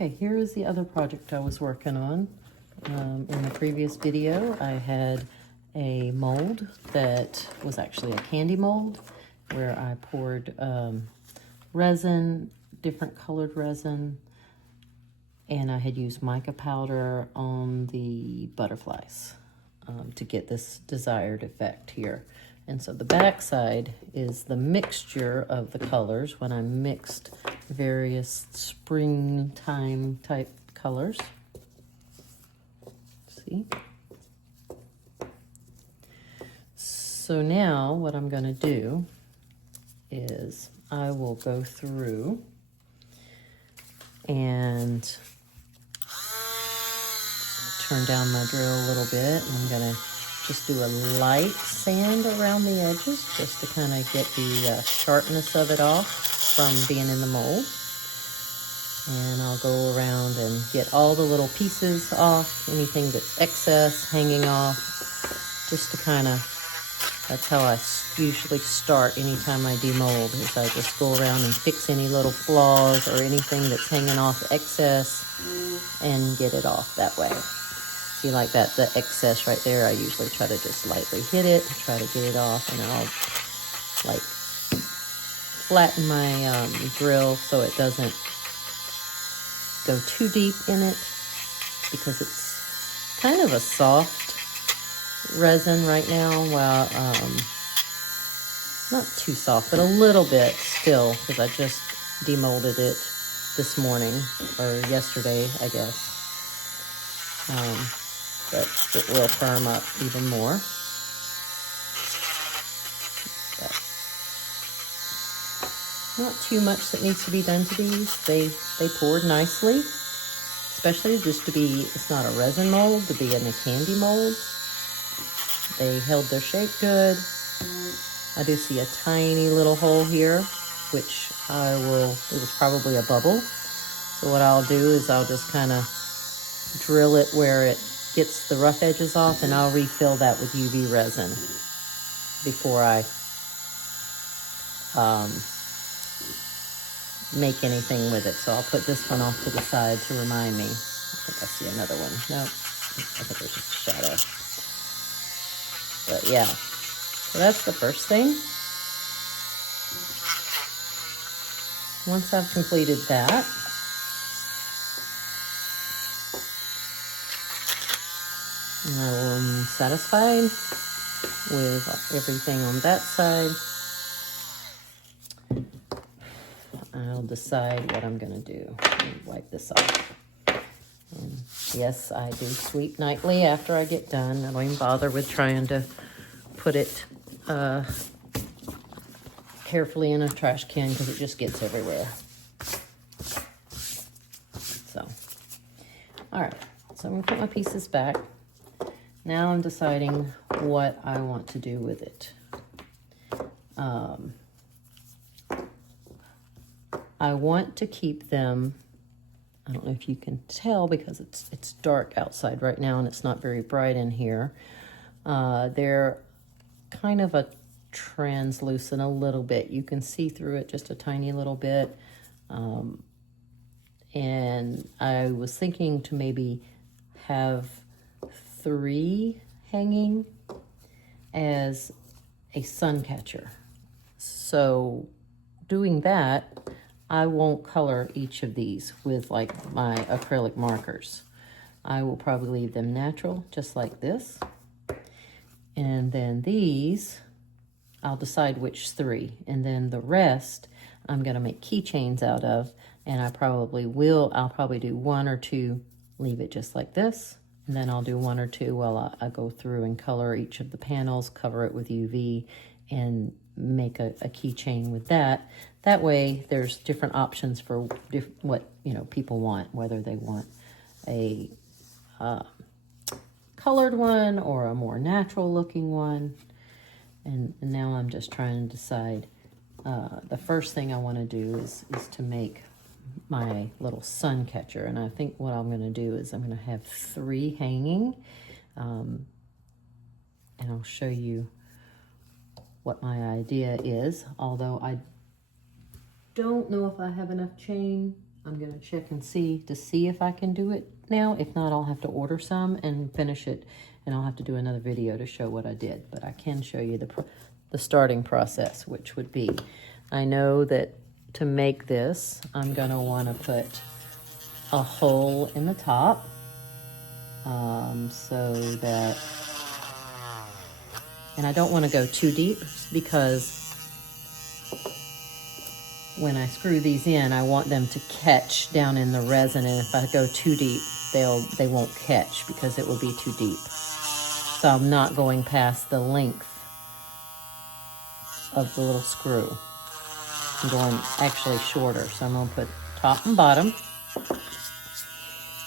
Okay, here is the other project I was working on. In the previous video, I had a mold that was actually a candy mold where I poured resin, different colored resin, and I had used mica powder on the butterflies to get this desired effect here. And so the back side is the mixture of the colors when I mixed various springtime type colors. See? So now what I'm going to do is I will go through and turn down my drill a little bit. I'm going to just do a light sand around the edges just to kind of get the sharpness of it off from being in the mold. And I'll go around and get all the little pieces off, anything that's excess hanging off, just to kind of, that's how I usually start anytime I demold, is I just go around and fix any little flaws or anything that's hanging off excess and get it off that way. See, like that, the excess right there, I usually try to just lightly hit it, try to get it off, and I'll like flatten my drill so it doesn't go too deep in it, because it's kind of a soft resin right now. Well, not too soft, but a little bit still, because I just demolded it this morning, or yesterday, I guess. But it will firm up even more. But not too much that needs to be done to these. They poured nicely, especially just to be, it's not a resin mold, to be in a candy mold. They held their shape good. I do see a tiny little hole here, which it was probably a bubble. So what I'll do is I'll just kind of drill it where it gets the rough edges off, and I'll refill that with UV resin before I make anything with it. So I'll put this one off to the side to remind me. I think I see another one. No, I think it's just a shadow. But yeah, so that's the first thing. Once I've completed that, I'm satisfied with everything on that side. I'll decide what I'm going to do. Wipe this off. Yes, I do sweep nightly after I get done. I don't even bother with trying to put it carefully in a trash can, because it just gets everywhere. So, all right. So I'm going to put my pieces back. Now I'm deciding what I want to do with it. I want to keep them, I don't know if you can tell because it's dark outside right now and it's not very bright in here. They're kind of a translucent a little bit. You can see through it just a tiny little bit. And I was thinking to maybe have 3 hanging as a sun catcher. So doing that, I won't color each of these with like my acrylic markers. I will probably leave them natural, just like this. And then these, I'll decide which 3. And then the rest, I'm gonna make keychains out of, and I'll probably do 1 or 2, leave it just like this. And then I'll do 1 or 2 while I go through and color each of the panels, cover it with UV, and make a keychain with that. That way there's different options for what people want, whether they want a colored one or a more natural looking one. And now I'm just trying to decide. The first thing I want to do is to make my little sun catcher, and I think what I'm going to do is I'm going to have 3 hanging, and I'll show you what my idea is, although I don't know if I have enough chain I'm gonna check and see if I can do it now. If not, I'll have to order some and finish it, and I'll have to do another video to show what I did. But I can show you the starting process, which would be, I know that to make this, I'm gonna wanna put a hole in the top, so that, and I don't wanna go too deep because when I screw these in, I want them to catch down in the resin, and if I go too deep, they won't catch because it will be too deep. So I'm not going past the length of the little screw. I'm going actually shorter, so I'm gonna put top and bottom.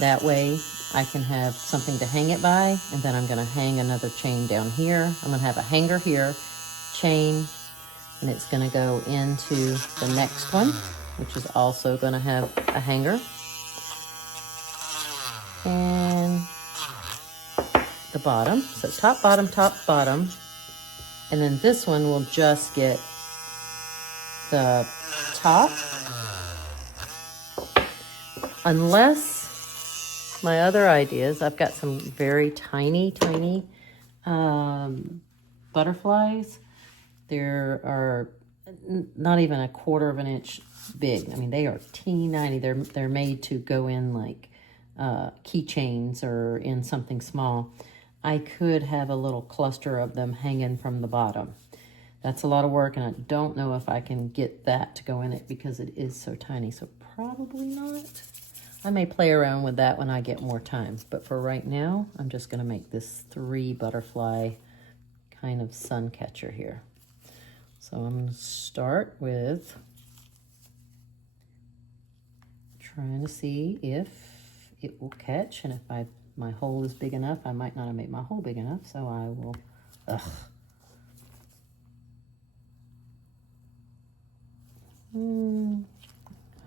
That way I can have something to hang it by, and then I'm gonna hang another chain down here. I'm gonna have a hanger here, chain, and it's gonna go into the next one, which is also gonna have a hanger. And the bottom, so top, bottom. And then this one will just get the top. Unless my other ideas, I've got some very tiny butterflies. There are not even 1/4 of an inch big. I mean, they are teeny-tiny. They're made to go in like keychains or in something small. I could have a little cluster of them hanging from the bottom. That's a lot of work, and I don't know if I can get that to go in it because it is so tiny, so probably not. I may play around with that when I get more time, but for right now, I'm just gonna make this 3 butterfly kind of sun catcher here. So I'm gonna start with trying to see if it will catch, and if my hole is big enough, I might not have made my hole big enough, so I will, I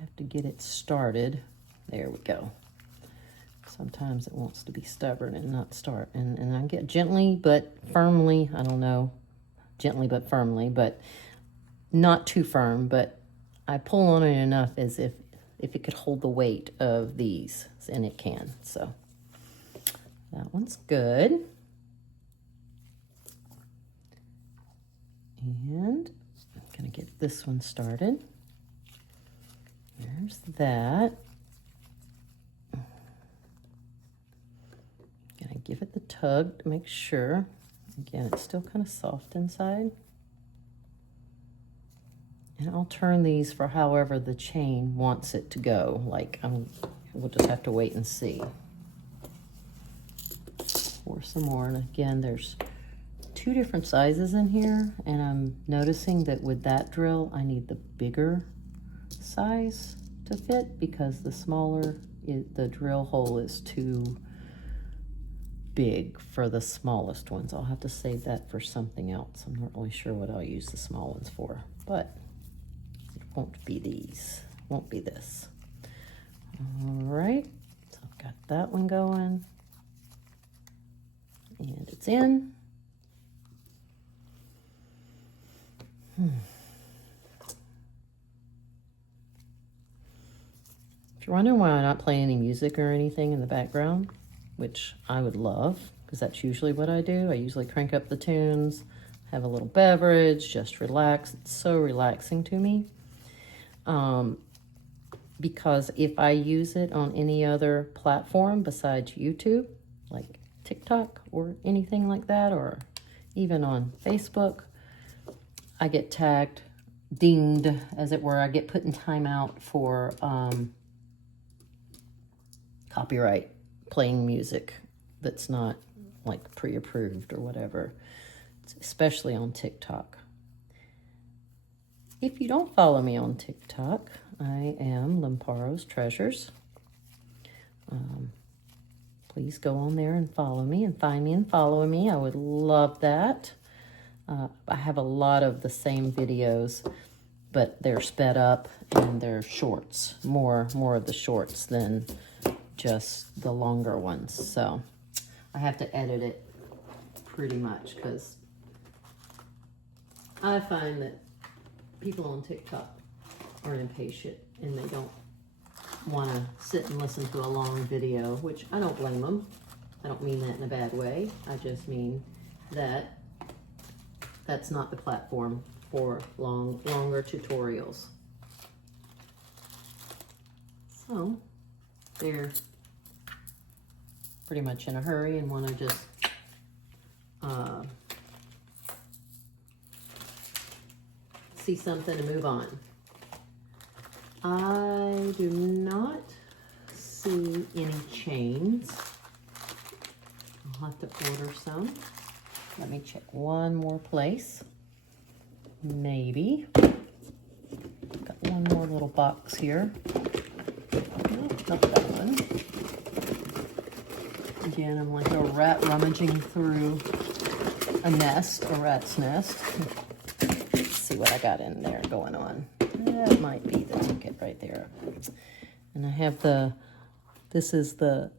have to get it started. There we go. Sometimes it wants to be stubborn and not start. And I get gently but firmly, I don't know, gently but firmly, but not too firm, but I pull on it enough as if it could hold the weight of these, and it can. So that one's good. And I'm gonna get this one started. There's that. Gonna give it the tug to make sure. Again, it's still kind of soft inside. And I'll turn these for however the chain wants it to go. Like, we'll just have to wait and see. Pour some more, and again, there's 2 different sizes in here, and I'm noticing that with that drill, I need the bigger size to fit because the smaller, the drill hole is too big for the smallest ones. I'll have to save that for something else. I'm not really sure what I'll use the small ones for, but it won't be these, won't be this. All right, so I've got that one going, and it's in. If you're wondering why I'm not playing any music or anything in the background, which I would love, because that's usually what I do. I usually crank up the tunes, have a little beverage, just relax. It's so relaxing to me. Because if I use it on any other platform besides YouTube, like TikTok or anything like that, or even on Facebook, I get tagged, dinged, as it were. I get put in timeout for copyright, playing music that's not like pre-approved or whatever, especially on TikTok. If you don't follow me on TikTok, I am Lamparo's Treasures. Please go on there and follow me and find me and follow me. I would love that. I have a lot of the same videos, but they're sped up and they're shorts, more of the shorts than just the longer ones. So I have to edit it pretty much because I find that people on TikTok are impatient and they don't want to sit and listen to a long video, which I don't blame them. I don't mean that in a bad way. I just mean that that's not the platform for longer tutorials. So they're pretty much in a hurry and want to just see something and move on. I do not see any chains. I'll have to order some. Let me check one more place. Maybe. Got one more little box here. Nope, not that one. Again, I'm like a rat rummaging through a nest, a rat's nest. Let's see what I got in there going on. That might be the ticket right there. And I have this is the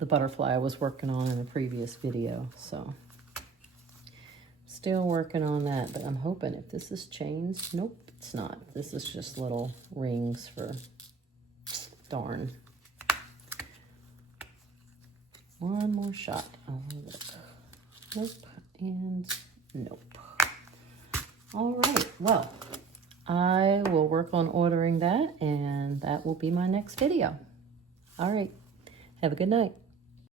butterfly I was working on in a previous video, so still working on that, but I'm hoping if this is chains, nope, it's not. This is just little rings for, darn. One more shot. Oh, look. Nope, and nope. All right, well, I will work on ordering that, and that will be my next video. All right, have a good night.